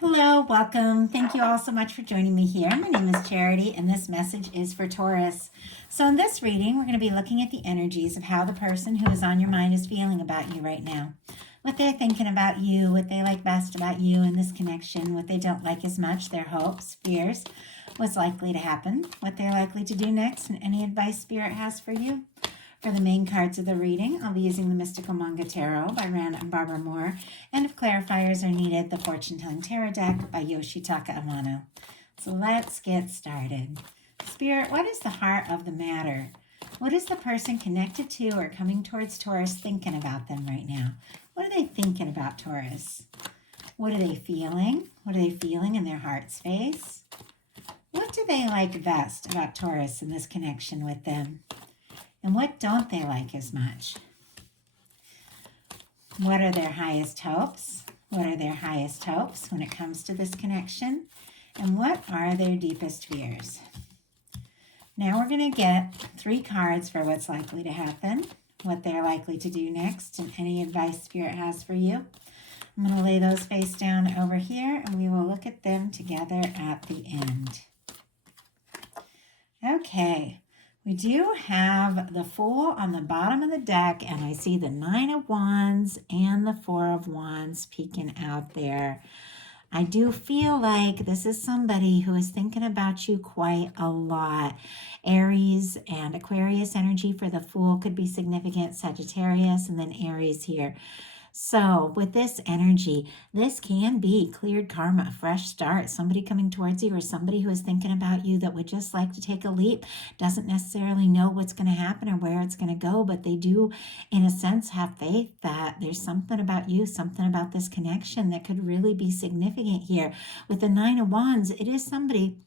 Hello, welcome. Thank you all so much for joining me here. My name is Charity, and this message is for Taurus. So, in this reading, we're going to be looking at the energies of how the person who is on your mind is feeling about you right now. What they're thinking about you, what they like best about you in this connection, what they don't like as much, their hopes, fears, what's likely to happen, what they're likely to do next, and any advice Spirit has for you. For the main cards of the reading, I'll be using the Mystical Manga Tarot by Rand and Barbara Moore, and if clarifiers are needed, the Fortune Telling Tarot deck by Yoshitaka Amano. So let's get started. Spirit, what is the heart of the matter? What is the person connected to or coming towards Taurus thinking about them right now? What are they thinking about Taurus? What are they feeling? What are they feeling in their heart space? What do they like best about Taurus and this connection with them? And what don't they like as much? What are their highest hopes? What are their highest hopes when it comes to this connection? And what are their deepest fears? Now we're going to get 3 cards for what's likely to happen, what they're likely to do next, and any advice Spirit has for you. I'm going to lay those face down over here, and we will look at them together at the end. Okay. We do have the Fool on the bottom of the deck, and I see the 9 of Wands and the 4 of Wands peeking out there. I do feel like this is somebody who is thinking about you quite a lot. Aries and Aquarius energy for the Fool could be significant, Sagittarius, and then Aries here. So with this energy, this can be cleared karma, fresh start, somebody coming towards you or somebody who is thinking about you that would just like to take a leap, doesn't necessarily know what's going to happen or where it's going to go, but they do, in a sense, have faith that there's something about you, something about this connection that could really be significant here. With the 9 of Wands, it is somebody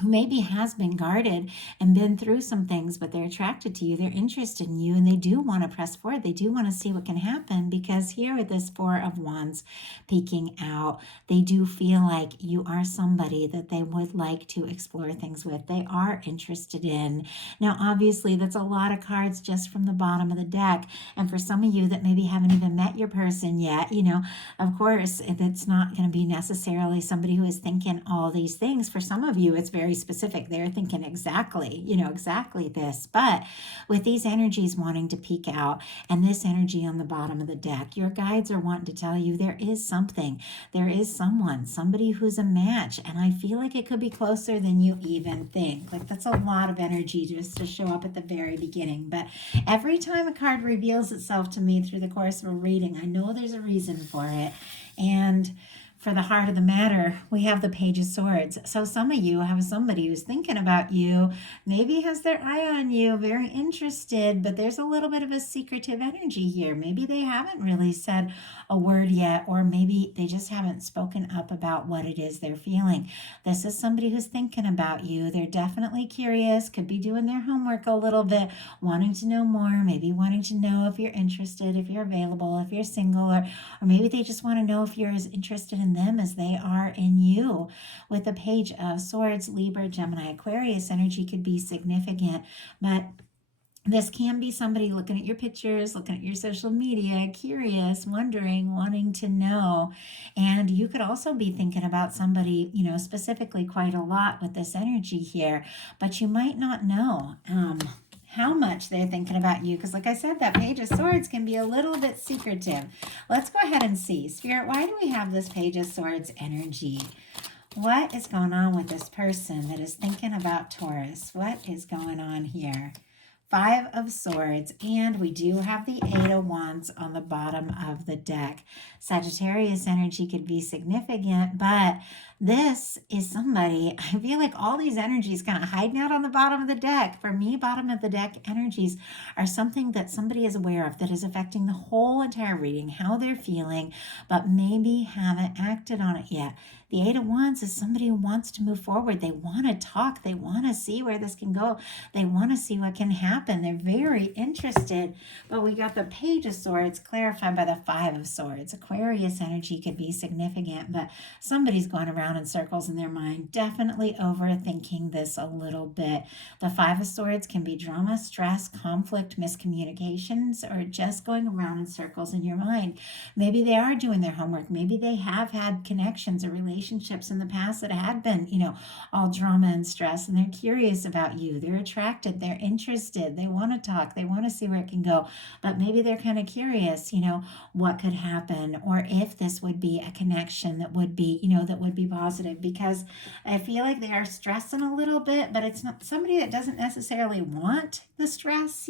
who maybe has been guarded and been through some things, but they're attracted to you, they're interested in you, and they do want to press forward. They do want to see what can happen, because here with this 4 of Wands peeking out, they do feel like you are somebody that they would like to explore things with. They are interested in. Now, obviously, that's a lot of cards just from the bottom of the deck, and for some of you that maybe haven't even met your person yet, of course, it's not going to be necessarily somebody who is thinking all these things. For some of you, it's very specific. They're thinking exactly this. But with these energies wanting to peek out and this energy on the bottom of the deck, your guides are wanting to tell you there is something. There is somebody who's a match. And I feel like it could be closer than you even think. Like, that's a lot of energy just to show up at the very beginning. But every time a card reveals itself to me through the course of a reading, I know there's a reason for it. And for the heart of the matter, we have the Page of Swords. So some of you have somebody who's thinking about you, maybe has their eye on you, very interested, but there's a little bit of a secretive energy here. Maybe they haven't really said a word yet, or maybe they just haven't spoken up about what it is they're feeling. This is somebody who's thinking about you. They're definitely curious, could be doing their homework a little bit, wanting to know more, maybe wanting to know if you're interested, if you're available, if you're single, or maybe they just want to know if you're as interested in them as they are in you. With the Page of Swords, Libra, Gemini, Aquarius energy could be significant, but this can be somebody looking at your pictures, looking at your social media, curious, wondering, wanting to know. And you could also be thinking about somebody, specifically quite a lot with this energy here, but you might not know how much they're thinking about you, because like I said, that Page of Swords can be a little bit secretive. Let's go ahead and see. Spirit, why do we have this Page of Swords energy? What is going on with this person that is thinking about Taurus? What is going on here? 5 of Swords, and we do have the 8 of Wands on the bottom of the deck. Sagittarius energy could be significant, but this is somebody, I feel like all these energies kind of hiding out on the bottom of the deck. For me, bottom of the deck energies are something that somebody is aware of that is affecting the whole entire reading, how they're feeling, but maybe haven't acted on it yet. The 8 of Wands is somebody who wants to move forward. They want to talk. They want to see where this can go. They want to see what can happen. happen. They're very interested, but we got the Page of Swords clarified by the Five of Swords. Aquarius energy could be significant, but somebody's going around in circles in their mind, definitely overthinking this a little bit. The Five of Swords can be drama, stress, conflict, miscommunications, or just going around in circles in your mind. Maybe they are doing their homework. Maybe they have had connections or relationships in the past that had been, all drama and stress, and they're curious about you. They're attracted, they're interested, they want to talk, they want to see where it can go, but maybe they're kind of curious, what could happen, or if this would be a connection that would be, that would be positive, because I feel like they are stressing a little bit, but it's not somebody that doesn't necessarily want the stress,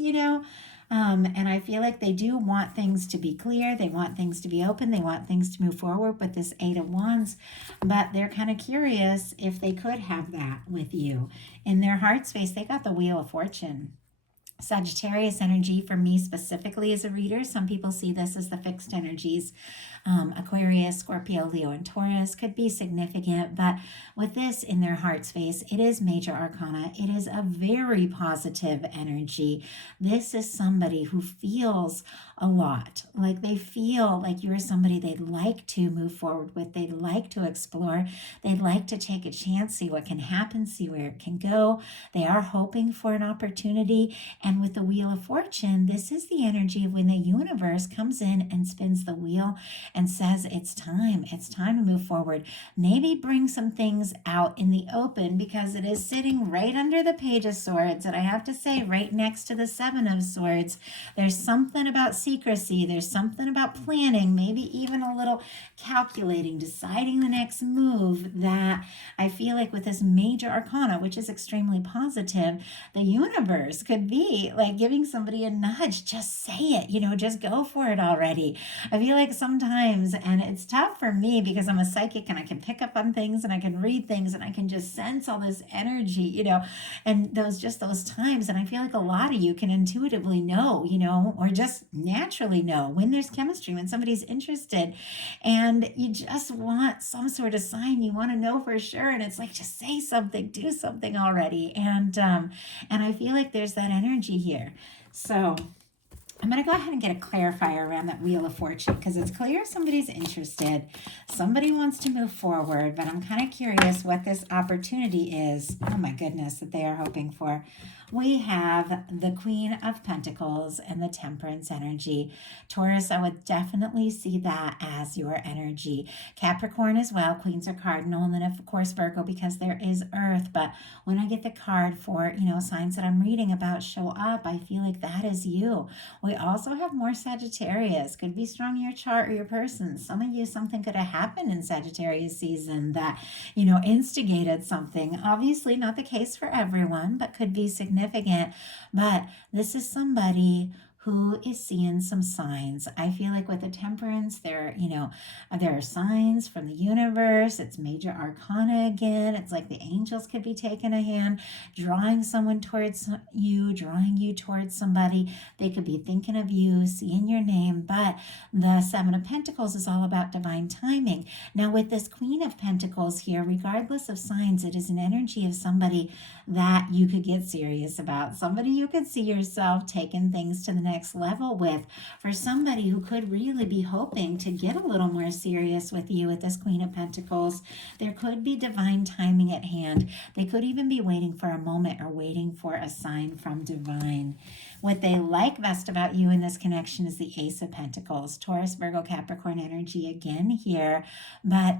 and I feel like they do want things to be clear. They want things to be open. They want things to move forward with this Eight of Wands. But they're kind of curious if they could have that with you. In their heart space, they got the Wheel of Fortune. Sagittarius energy for me specifically as a reader. Some people see this as the fixed energies. Aquarius, Scorpio, Leo, and Taurus could be significant, but with this in their heart space, it is major arcana. It is a very positive energy. This is somebody who feels a lot, like they feel like you're somebody they'd like to move forward with, they'd like to explore, they'd like to take a chance, see what can happen, see where it can go. They are hoping for an opportunity. And with the Wheel of Fortune, this is the energy of when the universe comes in and spins the wheel and says it's time to move forward. Maybe bring some things out in the open, because it is sitting right under the Page of Swords, and I have to say right next to the Seven of Swords. There's something about secrecy, there's something about planning, maybe even a little calculating, deciding the next move, that I feel like with this major arcana, which is extremely positive, the universe could be like giving somebody a nudge. Just say it, just go for it already. I feel like sometimes, and it's tough for me because I'm a psychic and I can pick up on things and I can read things and I can just sense all this energy, and those times. And I feel like a lot of you can intuitively know, or just naturally know when there's chemistry, when somebody's interested, and you just want some sort of sign. You want to know for sure. And it's like, just say something, do something already. And I feel like there's that energy here. So I'm going to go ahead and get a clarifier around that Wheel of Fortune, because it's clear somebody's interested. Somebody wants to move forward, but I'm kind of curious what this opportunity is. Oh my goodness, that they are hoping for. We have the Queen of Pentacles and the Temperance energy. Taurus, I would definitely see that as your energy. Capricorn as well. Queens are cardinal. And then, of course, Virgo, because there is Earth. But when I get the card for, signs that I'm reading about show up, I feel like that is you. We also have more Sagittarius. Could be strong in your chart or your person. Some of you, something could have happened in Sagittarius season that, instigated something. Obviously not the case for everyone, but could be significant. But this is somebody who is seeing some signs. I feel like with the Temperance, there are signs from the universe. It's major arcana again. It's like the angels could be taking a hand, drawing someone towards you, drawing you towards somebody. They could be thinking of you, seeing your name. But the Seven of Pentacles is all about divine timing. Now with this Queen of Pentacles here, regardless of signs, it is an energy of somebody that you could get serious about, somebody you could see yourself taking things to the next level with, for somebody who could really be hoping to get a little more serious with you with this Queen of Pentacles. There could be divine timing at hand. They could even be waiting for a moment or waiting for a sign from divine. What they like best about you in this connection is the Ace of Pentacles. Taurus, Virgo, Capricorn energy again here, but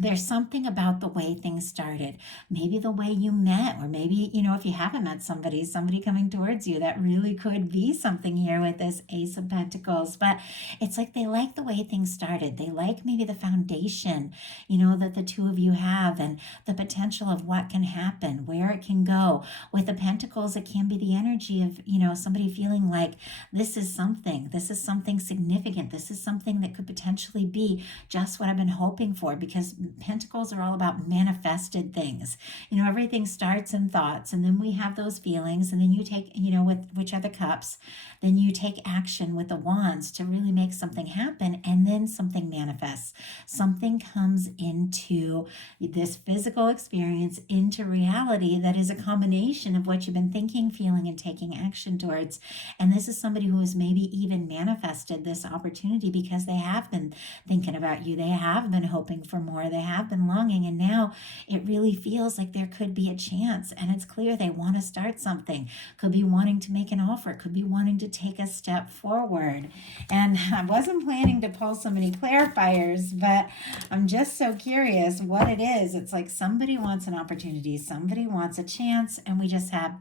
there's something about the way things started. Maybe the way you met, or maybe, if you haven't met somebody coming towards you, that really could be something here with this Ace of Pentacles. But it's like they like the way things started. They like maybe the foundation, that the two of you have, and the potential of what can happen, where it can go. With the Pentacles, it can be the energy of, somebody feeling like this is something significant. This is something that could potentially be just what I've been hoping for, because Pentacles are all about manifested things. Everything starts in thoughts, and then we have those feelings, and then you take, which are the cups, then you take action with the wands to really make something happen, and then something manifests. Something comes into this physical experience, into reality, that is a combination of what you've been thinking, feeling, and taking action towards. And this is somebody who has maybe even manifested this opportunity because they have been thinking about you. They have been hoping for more. They have been longing. And now it really feels like there could be a chance. And it's clear they want to start something. Could be wanting to make an offer. Could be wanting to take a step forward. And I wasn't planning to pull so many clarifiers, but I'm just so curious what it is. It's like somebody wants an opportunity. Somebody wants a chance. And we just have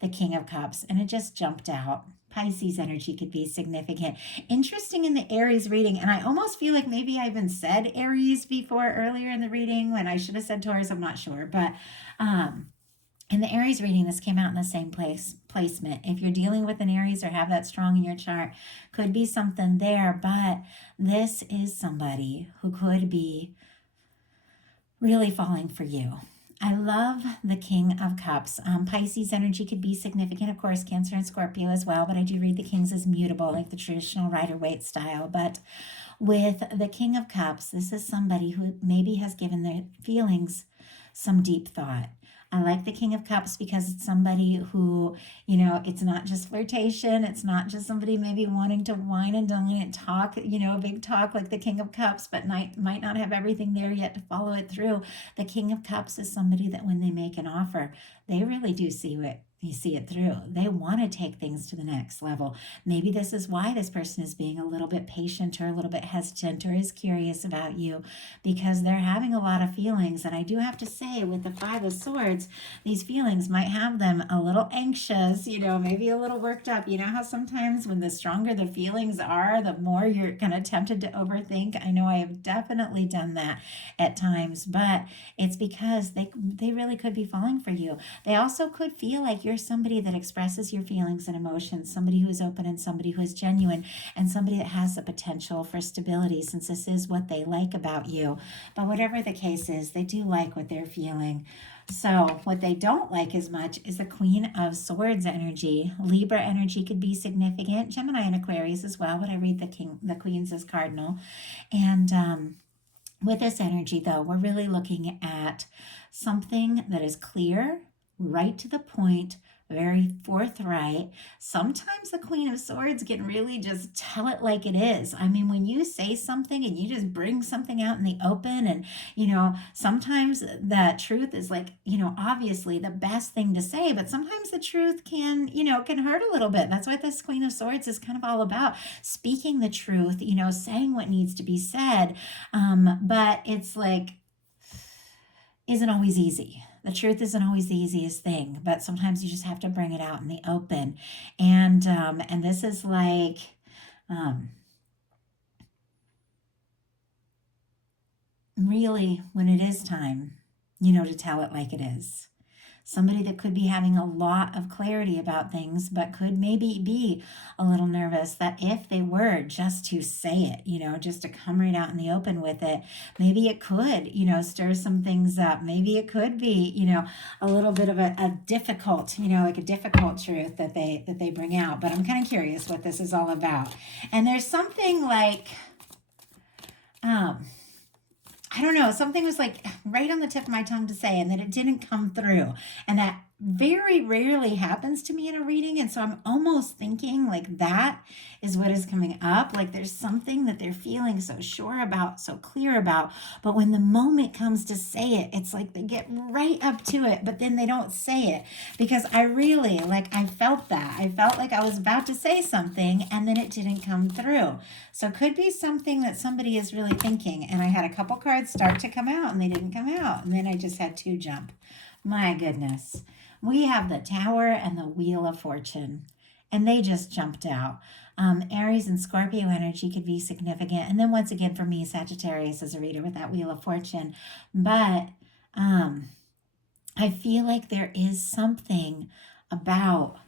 the King of Cups. And it just jumped out. Pisces energy could be significant. Interesting in the Aries reading, and I almost feel like maybe I even said Aries before earlier in the reading when I should have said Taurus, I'm not sure. But in the Aries reading, this came out in the same placement. If you're dealing with an Aries or have that strong in your chart, could be something there. But this is somebody who could be really falling for you. I love the King of Cups. Pisces energy could be significant, of course, Cancer and Scorpio as well, but I do read the Kings as mutable, like the traditional Rider-Waite style. But with the King of Cups, this is somebody who maybe has given their feelings some deep thought. I like the King of Cups because it's somebody who, it's not just flirtation. It's not just somebody maybe wanting to wine and dine and talk, big talk like the King of Cups, but might not have everything there yet to follow it through. The King of Cups is somebody that when they make an offer, they really do see it through. They want to take things to the next level. Maybe this is why this person is being a little bit patient or a little bit hesitant or is curious about you, because they're having a lot of feelings. And I do have to say, with the Five of Swords, these feelings might have them a little anxious, maybe a little worked up. You know how sometimes when the stronger the feelings are, the more you're kind of tempted to overthink. I know I have definitely done that at times, but it's because they really could be falling for you. They also could feel like you're somebody that expresses your feelings and emotions, somebody who is open and somebody who is genuine, and somebody that has the potential for stability, since this is what they like about you. But whatever the case is, they do like what they're feeling. So what they don't like as much is the Queen of Swords energy. Libra energy could be significant. Gemini and Aquarius as well, but I read the Queens as cardinal. And with this energy, though, we're really looking at something that is clear, right to the point, very forthright. Sometimes the Queen of Swords can really just tell it like it is. I mean, when you say something and you just bring something out in the open, and, sometimes that truth is like, obviously the best thing to say, but sometimes the truth can hurt a little bit. That's what this Queen of Swords is kind of all about. Speaking the truth, saying what needs to be said. But it's like, isn't always easy. The truth isn't always the easiest thing, but sometimes you just have to bring it out in the open. And this is like, really, when it is time, to tell it like it is. Somebody that could be having a lot of clarity about things, but could maybe be a little nervous that if they were just to say it, just to come right out in the open with it, maybe it could, stir some things up. Maybe it could be, a little bit of a difficult, like a difficult truth that they bring out. But I'm kind of curious what this is all about. And there's something like, I don't know, something was like right on the tip of my tongue to say, and then it didn't come through. And that very rarely happens to me in a reading. And so I'm almost thinking like that is what is coming up. Like there's something that they're feeling so sure about, so clear about. But when the moment comes to say it, it's like they get right up to it, but then they don't say it. Because I felt that. I felt like I was about to say something and then it didn't come through. So it could be something that somebody is really thinking. And I had a couple cards start to come out and they didn't come out. And then I just had two jump. My goodness. We have the Tower and the Wheel of Fortune, and they just jumped out. Aries and Scorpio energy could be significant. And then once again, for me, Sagittarius as a reader with that Wheel of Fortune. But I feel like there is something about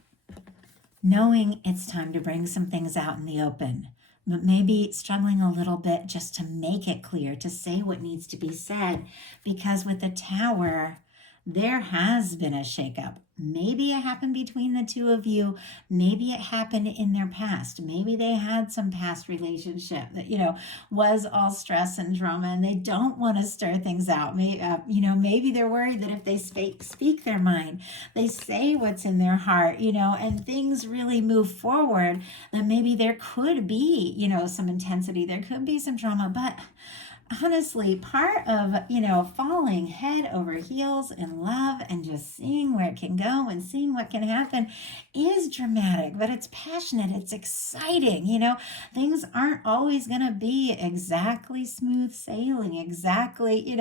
knowing it's time to bring some things out in the open. but maybe struggling a little bit just to make it clear, to say what needs to be said. Because with the Tower, there has been a shakeup. Maybe it happened between the two of you. Maybe it happened in their past. Maybe they had some past relationship that, was all stress and drama, and they don't want to stir things out. Maybe they're worried that if they speak their mind, they say what's in their heart, and things really move forward, that maybe there could be, some intensity. There could be some drama, but honestly, part of, falling head over heels in love and just seeing where it can go and seeing what can happen is dramatic, but it's passionate, it's exciting. Things aren't always going to be exactly smooth sailing, exactly,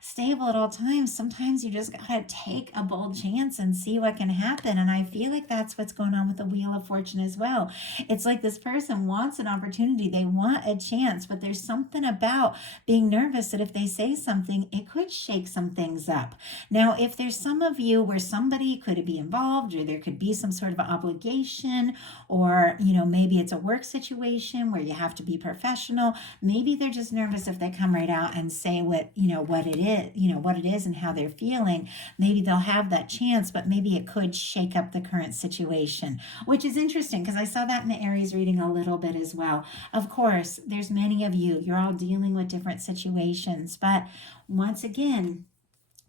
stable at all times. Sometimes you just gotta take a bold chance and see what can happen. And I feel like that's what's going on with the Wheel of Fortune as well. It's like this person wants an opportunity, they want a chance, but there's something about being nervous that if they say something, it could shake some things up. Now, if there's some of you where somebody could be involved, or there could be some sort of obligation, or maybe it's a work situation where you have to be professional, maybe they're just nervous if they come right out and say what it is and how they're feeling. Maybe they'll have that chance, but maybe it could shake up the current situation, which is interesting because I saw that in the Aries reading a little bit as well. Of course, there's many of you, you're all dealing with different situations, but once again,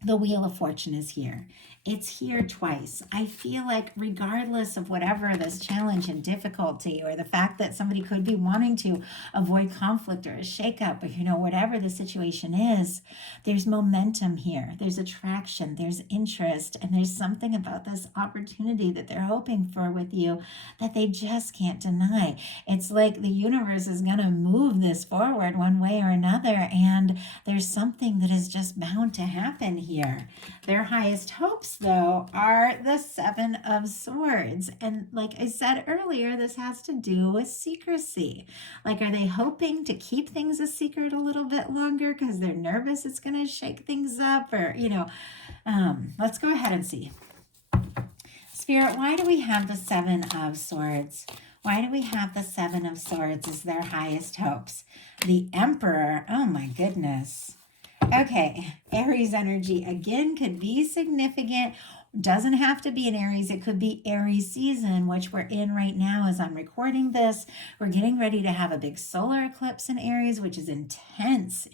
the Wheel of Fortune is here. It's here twice. I feel like regardless of whatever this challenge and difficulty, or the fact that somebody could be wanting to avoid conflict or a shakeup, or whatever the situation is, there's momentum here. There's attraction, there's interest, and there's something about this opportunity that they're hoping for with you that they just can't deny. It's like the universe is going to move this forward one way or another, and there's something that is just bound to happen here. Their highest hopes, though, are the Seven of Swords. And like I said earlier, this has to do with secrecy. Like, are they hoping to keep things a secret a little bit longer because they're nervous it's going to shake things up? Or, let's go ahead and see. Spirit, why do we have the Seven of Swords? Why do we have the Seven of Swords as their highest hopes? The Emperor, oh my goodness. Okay, Aries energy again could be significant. Doesn't have to be an Aries. It could be Aries season, which we're in right now as I'm recording this. We're getting ready to have a big solar eclipse in Aries, which is intense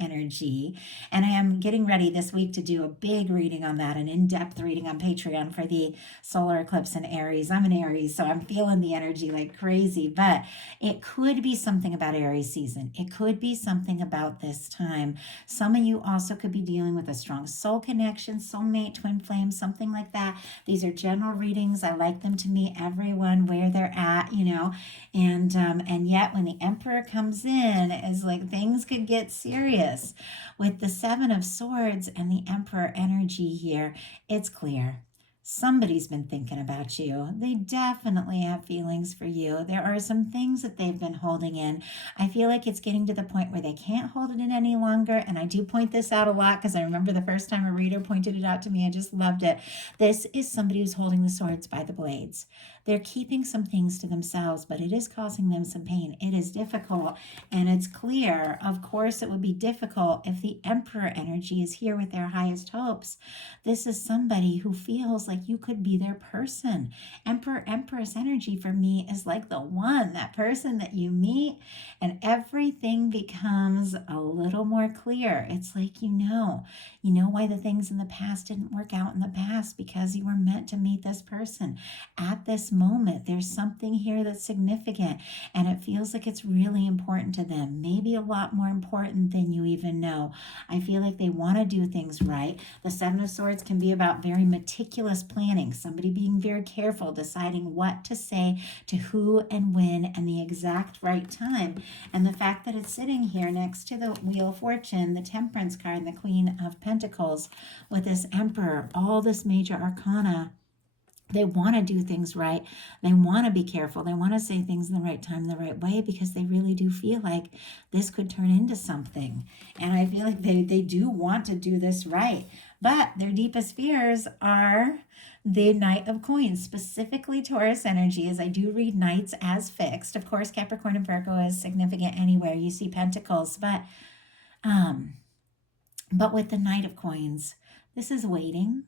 energy. And I am getting ready this week to do a big reading on that, an in-depth reading on Patreon for the solar eclipse in Aries. I'm an Aries, so I'm feeling the energy like crazy, but it could be something about Aries season. It could be something about this time. Some of you also could be dealing with a strong soul connection, soulmate, twin flame, something like that. These are general readings. I like them to meet everyone where they're at, and yet when the Emperor comes in, it's like things could get serious. With the Seven of Swords and the Emperor energy here, it's clear. Somebody's been thinking about you. They definitely have feelings for you. There are some things that they've been holding in. I feel like it's getting to the point where they can't hold it in any longer. And I do point this out a lot because I remember the first time a reader pointed it out to me. I just loved it. This is somebody who's holding the swords by the blades. They're keeping some things to themselves, but it is causing them some pain. It is difficult, and it's clear. Of course, it would be difficult if the Emperor energy is here with their highest hopes. This is somebody who feels like you could be their person. Emperor, Empress energy for me is like the one, that person that you meet, and everything becomes a little more clear. It's like, you know why the things in the past didn't work out in the past, because you were meant to meet this person at this moment. There's something here that's significant, and it feels like it's really important to them, maybe a lot more important than you even know. I feel like they want to do things right. The Seven of Swords can be about very meticulous planning, somebody being very careful, deciding what to say to who and when and the exact right time. And the fact that it's sitting here next to the Wheel of Fortune, the Temperance card, and the Queen of Pentacles with this Emperor, all this major arcana, they want to do things right. They want to be careful. They want to say things in the right time, the right way, because they really do feel like this could turn into something. And I feel like they do want to do this right. But their deepest fears are the Knight of Coins, specifically Taurus energy, as I do read Knights as fixed. Of course, Capricorn and Virgo is significant anywhere you see Pentacles, um, but with the Knight of Coins, this is waiting,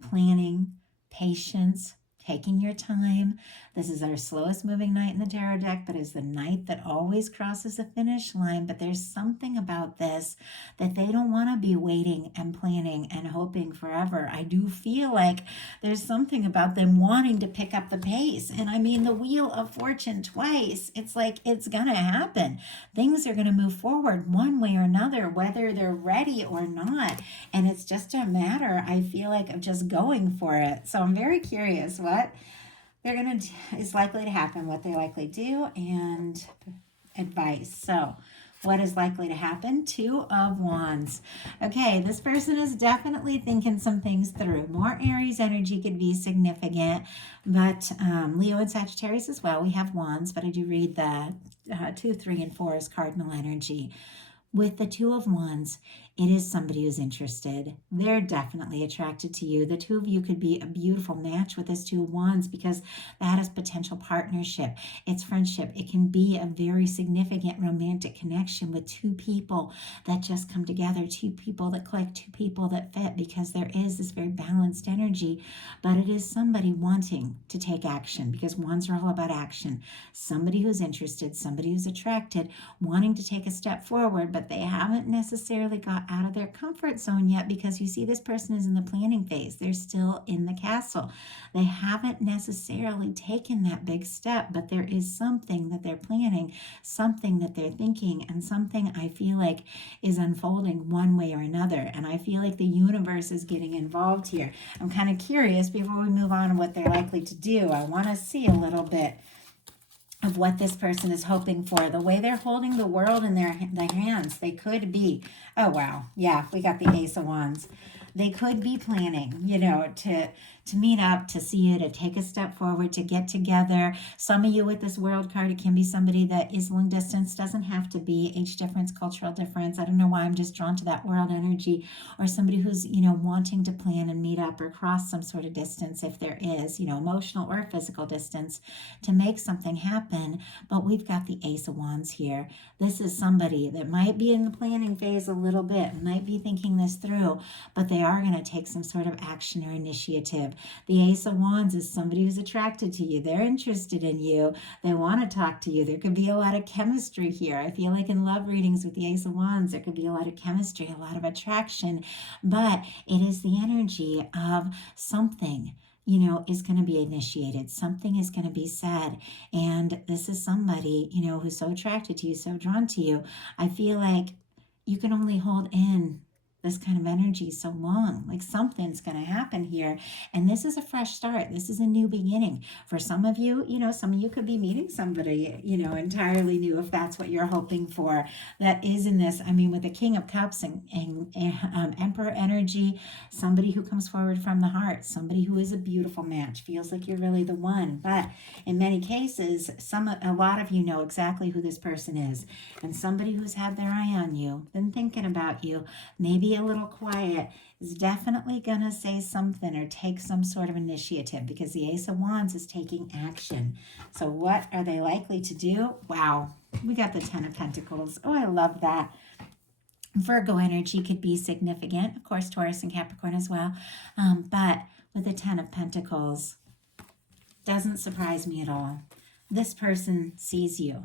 planning, patience, taking your time. This is our slowest moving knight in the tarot deck, but is the knight that always crosses the finish line. But there's something about this that they don't want to be waiting and planning and hoping forever. I do feel like there's something about them wanting to pick up the pace. And I mean, the Wheel of Fortune twice, it's like it's going to happen. Things are going to move forward one way or another, whether they're ready or not. And it's just a matter, I feel like, of just going for it. So I'm very curious what is likely to happen, what they likely do, and advice. So what is likely to happen? Two of Wands. Okay, this person is definitely thinking some things through. More Aries energy could be significant, but Leo and Sagittarius as well. We have Wands, but I do read the 2, 3, and 4 as cardinal energy. With the Two of Wands, it is somebody who's interested. They're definitely attracted to you. The two of you could be a beautiful match with this Two of Wands because that is potential partnership. It's friendship. It can be a very significant romantic connection with two people that just come together, two people that click, two people that fit, because there is this very balanced energy. But it is somebody wanting to take action, because Wands are all about action. Somebody who's interested, somebody who's attracted, wanting to take a step forward, but they haven't necessarily got out of their comfort zone yet, because you see this person is in the planning phase. They're still in the castle. They haven't necessarily taken that big step, but there is something that they're planning, something that they're thinking, and something I feel like is unfolding one way or another. And I feel like the universe is getting involved here. I'm kind of curious, before we move on to what they're likely to do, I want to see a little bit of what this person is hoping for. The way they're holding the world in their hands, they could be, oh wow, yeah, we got the Ace of Wands. They could be planning, to meet up, to see it, to take a step forward, to get together. Some of you with this World card, it can be somebody that is long distance, doesn't have to be, age difference, cultural difference. I don't know why I'm just drawn to that World energy, or somebody who's, wanting to plan and meet up or cross some sort of distance, if there is, emotional or physical distance, to make something happen. But we've got the Ace of Wands here. This is somebody that might be in the planning phase a little bit, might be thinking this through, but they are going to take some sort of action or initiative. The Ace of Wands is somebody who's attracted to you. They're interested in you. They want to talk to you. There could be a lot of chemistry here. I feel like in love readings with the Ace of Wands, there could be a lot of chemistry, a lot of attraction, but it is the energy of something is going to be initiated. Something is going to be said. And this is somebody, who's so attracted to you, so drawn to you. I feel like you can only hold in this kind of energy so long. Like something's going to happen here. And this is a fresh start. This is a new beginning. For some of you, some of you could be meeting somebody, entirely new, if that's what you're hoping for. That is in this, with the King of Cups and Emperor energy, somebody who comes forward from the heart, somebody who is a beautiful match, feels like you're really the one. But in many cases, a lot of you know exactly who this person is. And somebody who's had their eye on you, been thinking about you, maybe a little quiet, is definitely going to say something or take some sort of initiative, because the Ace of Wands is taking action. So what are they likely to do? Wow, we got the Ten of Pentacles. Oh, I love that. Virgo energy could be significant. Of course, Taurus and Capricorn as well. But with the Ten of Pentacles, doesn't surprise me at all. This person sees you,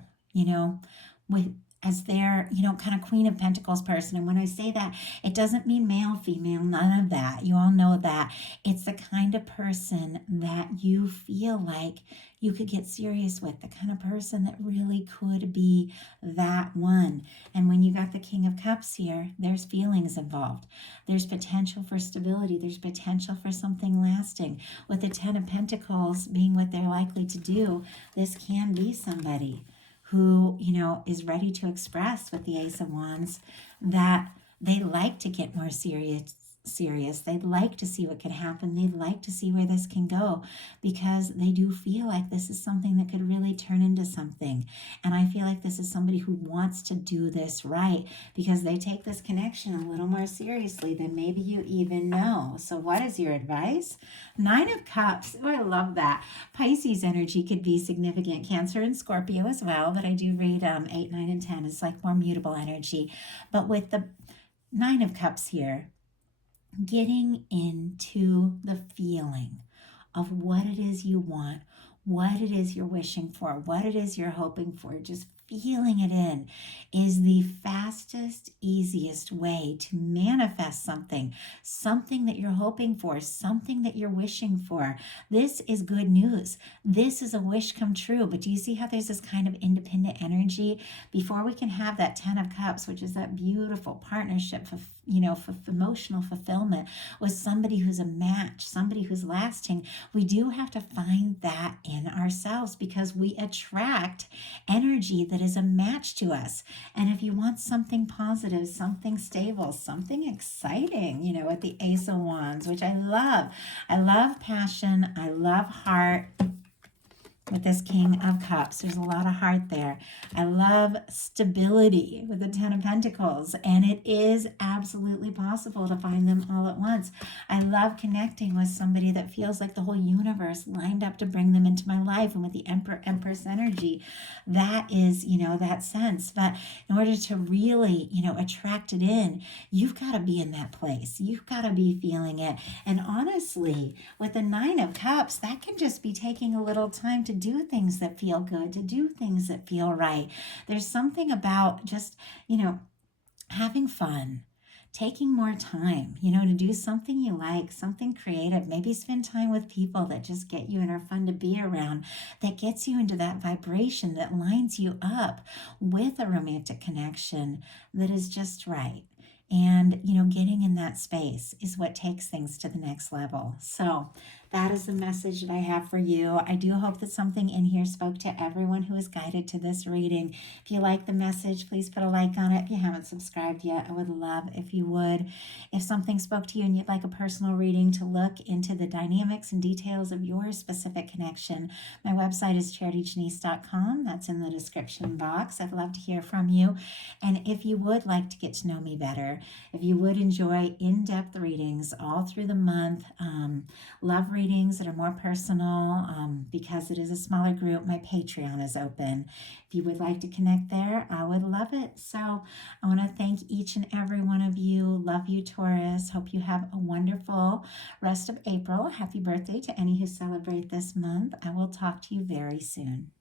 as their, kind of Queen of Pentacles person. And when I say that, it doesn't mean male, female, none of that. You all know that. It's the kind of person that you feel like you could get serious with, the kind of person that really could be that one. And when you got the King of Cups here, there's feelings involved. There's potential for stability. There's potential for something lasting. With the Ten of Pentacles being what they're likely to do, this can be somebody who, is ready to express with the Ace of Wands that they like to get more serious serious. They'd like to see what could happen. They'd like to see where this can go because they do feel like this is something that could really turn into something. And I feel like this is somebody who wants to do this right because they take this connection a little more seriously than maybe you even know. So what is your advice? 9 of Cups. Oh, I love that. Pisces energy could be significant. Cancer and Scorpio as well, but I do read 8, 9, and 10 is like more mutable energy. But with the 9 of Cups here, getting into the feeling of what it is you want, what it is you're wishing for, what it is you're hoping for, just feeling it in is the fastest, easiest way to manifest something, something that you're hoping for, something that you're wishing for. This is good news. This is a wish come true. But do you see how there's this kind of independent energy? Before we can have that 10 of Cups, which is that beautiful partnership for emotional fulfillment with somebody who's a match, somebody who's lasting, we do have to find that in ourselves because we attract energy that is a match to us. And if you want something positive, something stable, something exciting, with the Ace of Wands, which I love passion, I love heart. With this King of Cups, there's a lot of heart there. I love stability with the 10 of Pentacles, and it is absolutely possible to find them all at once. I love connecting with somebody that feels like the whole universe lined up to bring them into my life, and with the Emperor, Empress energy, that is, that sense. But in order to really, attract it in, you've got to be in that place. You've got to be feeling it. And honestly, with the 9 of Cups, that can just be taking a little time to do things that feel good, to do things that feel right. There's something about just, having fun, taking more time, to do something you like, something creative, maybe spend time with people that just get you and are fun to be around, that gets you into that vibration that lines you up with a romantic connection that is just right. And, getting in that space is what takes things to the next level. So that is the message that I have for you. I do hope that something in here spoke to everyone who is guided to this reading. If you like the message, please put a like on it. If you haven't subscribed yet, I would love if you would. If something spoke to you and you'd like a personal reading to look into the dynamics and details of your specific connection, my website is charityjanice.com. That's in the description box. I'd love to hear from you. And if you would like to get to know me better, if you would enjoy in-depth readings all through the month, love readings that are more personal, because it is a smaller group, my Patreon is open. If you would like to connect there, I would love it. So I want to thank each and every one of you. Love you, Taurus. Hope you have a wonderful rest of April. Happy birthday to any who celebrate this month. I will talk to you very soon.